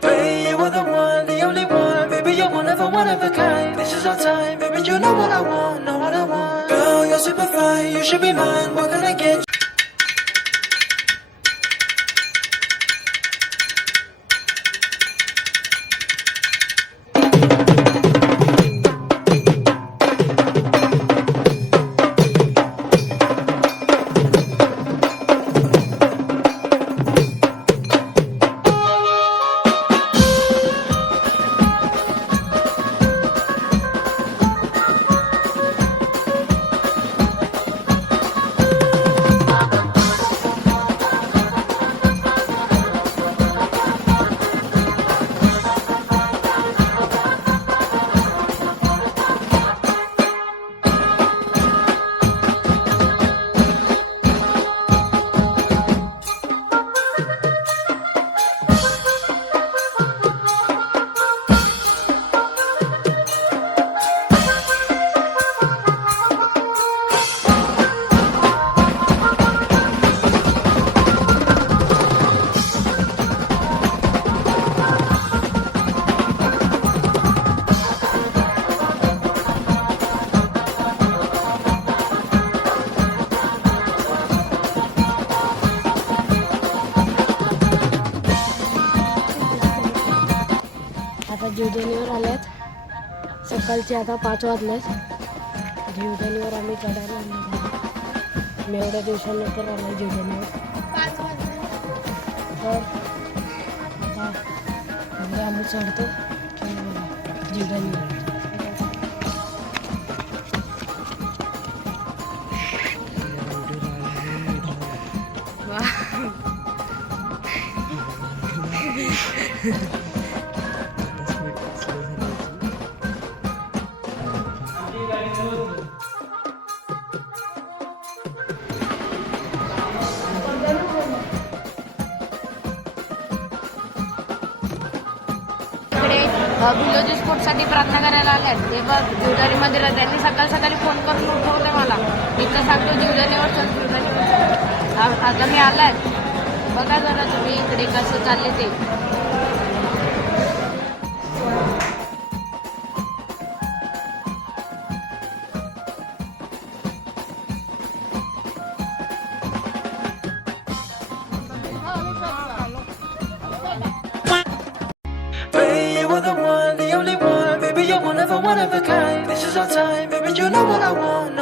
Baby, you are the one, the only one. Baby, you're one of a kind. This is our time, baby, you know what I want, know what I want. Girl, you're super fine, you should be mine. What can I get? आता जीवदानीवर आल्यात. सकाळचे आता 5 वाजलेत. जीवदानीवर आम्ही चढायला निघालो. मी एवढ्या दिवसानंतर आलो जीवदानीवर. तर आता आम्ही चढतो जीवदानीवर. भिलोजी स्पोर्टसाठी प्रार्थना करायला आल्यात. तेव्हा जीवदानी मंदिरात त्यांनी सकाळी फोन करून उठवले मला. इथं सांगतो जीवदानीवर चल, जीवदानीवर चल. आता मी आलाय. बघा जरा तुम्ही इकडे कसं चालले ते. Baby, you are the one, the only one. Baby, you're one of a kind. This is our time, baby, you know what I want.